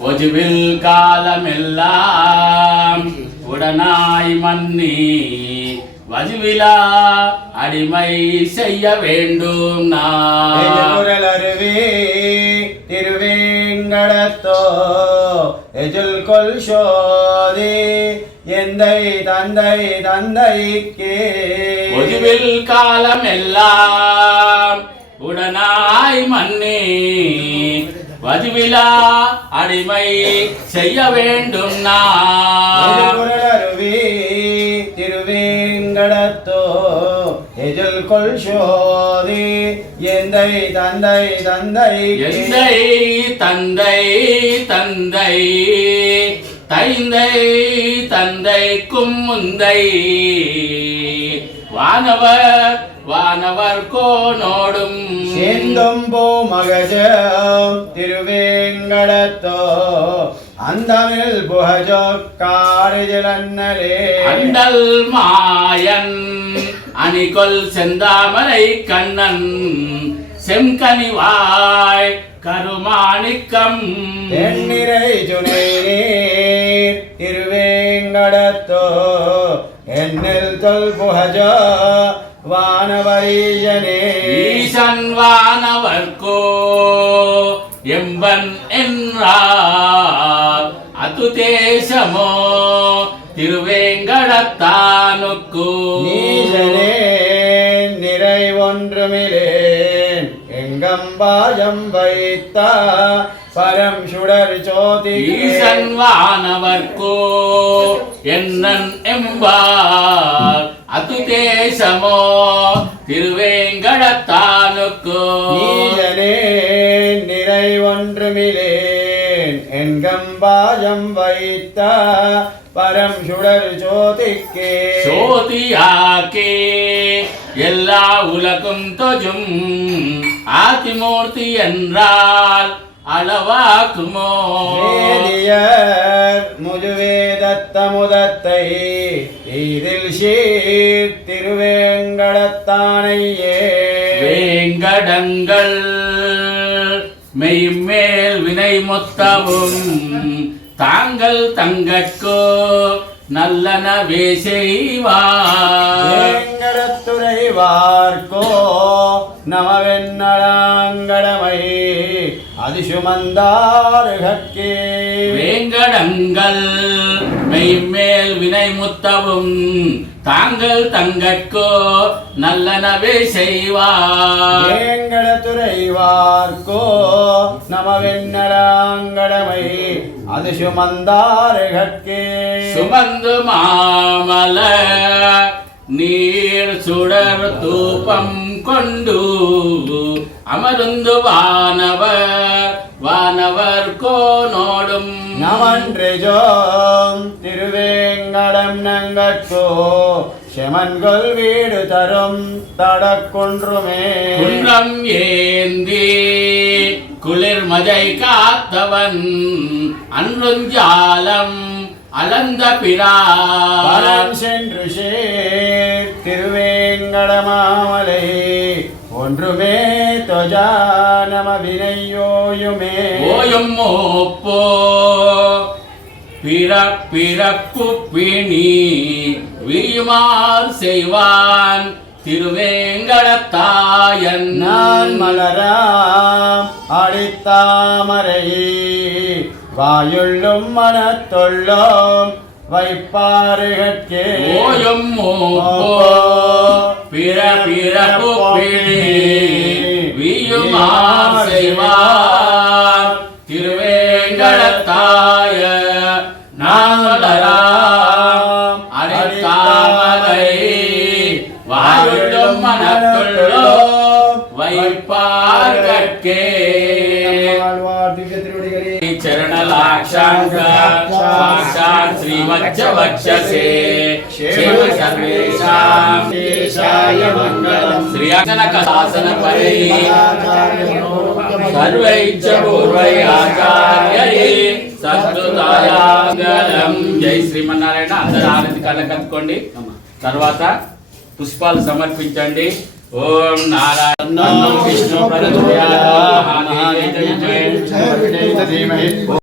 ஒஜுவில் காலமெல்லாம் உடனாய் மன்னி வஜுவிலா அடிமை செய்ய வேண்டும் நாருவே திருவேங்கடத்தோ எஜுல் கொல் சோதி எந்தை தந்தை தந்தைக்கே ஒஜுவில் காலமெல்லாம் உடனாய் மன்னி வஜுவிலா அடிமை செய்ய வேண்டும் நாருவே திருவேங்கடத்தோ எஜுல் கொல் சோதி எந்தை தந்தை தந்தை எந்தை தந்தை தந்தை தைந்தை தந்தைக்கும் முந்தை வானவர் வானவர் கோனோடும் சேந்தும் பூமகஜம் திருவேங்கடத்தோ அந்தமில் புகஜோ காரிஜலன்னலே அண்டல் மாயன் அணிகொல் செந்தாமரை கண்ணன் செம்கனிவாய் கருமாணிக்கம் தென்னிறை சுனை நீர் திருவேங்கடத்தோ என்னில் தொல் புகஜோ வானவரீஜனே ஈசன் வானவர்கோ எம்பன் என்றார் அது தேசமோ திருவேங்கடத்தானுக்கு நீசனே நிறை ஒன்றுமிலேன் எங்கம்பாயம் வைத்த பரம் சுடர் ஜோதி ஈசன் வானவர்கோ என்னன் எம்பார் அது தேசமோ திருவேங்கடத்தானுக்கு நீசனே நிறை ஒன்றுமிலேன் எங்கம்பாயம் வைத்த பரம் சுடர் ஜோதிக்கே சோதியாக்கே எல்லா உலகும் தொஜும் ஆதிமூர்த்தி என்றால் அளவாக்குமோ வேதியர் முதுவேதத்த முதத்தை இதில் சீர் திருவேங்கடத்தானையே வேங்கடங்கள் மெய்மேல் வினை மொத்தவும் தாங்கள் தங்கட்கோ நல்லனவே செய்வார் வேங்கடத்துறைவார்கோ நமவென்னடாங்கடமை அதிசுமந்தார்கட்கே வேங்கடங்கள் மெய்மேல் வினை முத்தவும் தாங்கள் தங்கட்கோ நல்லனவே செய்வார் வேங்கடத்துறைவார்கோ நமவென்னடாங்கடமை அதிசுமந்தார்கட்கே சுமந்து மாமல நீர் சுடர் தூபம் கொண்டு அமர்ந்து வானவர் வானவர் கோனோடும் நமன்றெஜோம் திருவேங்கடம் நங்கட்கோ செமன்கொல் வீடு தரும் தடக்குன்றுமே குன்றம் ஏந்தி குளிர் மஜை காத்தவன் அன்றுஞ்சாலம் அலந்த பிரான் சென்று சேர் திருவேங்கடமாமலை ஒன்றுமே தொஜா நம வினையோயுமே ஓயும் மோப்போ பிறப்பு பிணி வியுமார் செய்வான் திருவேங்கடத்தாயன் நான் மலராம் அடித்தாமரை வாயுள்ளும் மனத்தொள்ளும் வைப்பாருகட்கே ஓயும் மோப்போ பிறப்பு பிணி வியுமார் செய்வான் திருவேங்கடத்தாய நாங்களராம் அடித்தாமரை வாயுள்ளும் மனத்துள்ளோம் வைப்பார்கட்கே चरणलाक्षांग साक्षात् श्रीवत्सवक्षसे शिव सर्वेषां देशाय मङ्गलम् श्री अजनकशासन परे सर्वैश्च पूर्वै आचार्यै सद्गुतायाङ्गलं जय श्रीमन्नारायण అందరూ ఆరతి కళ్ళకత్తుకోండి తర్వాత పుష్పాలు సమర్పించండి ओम नारायण विष्णु प्रचोदयात्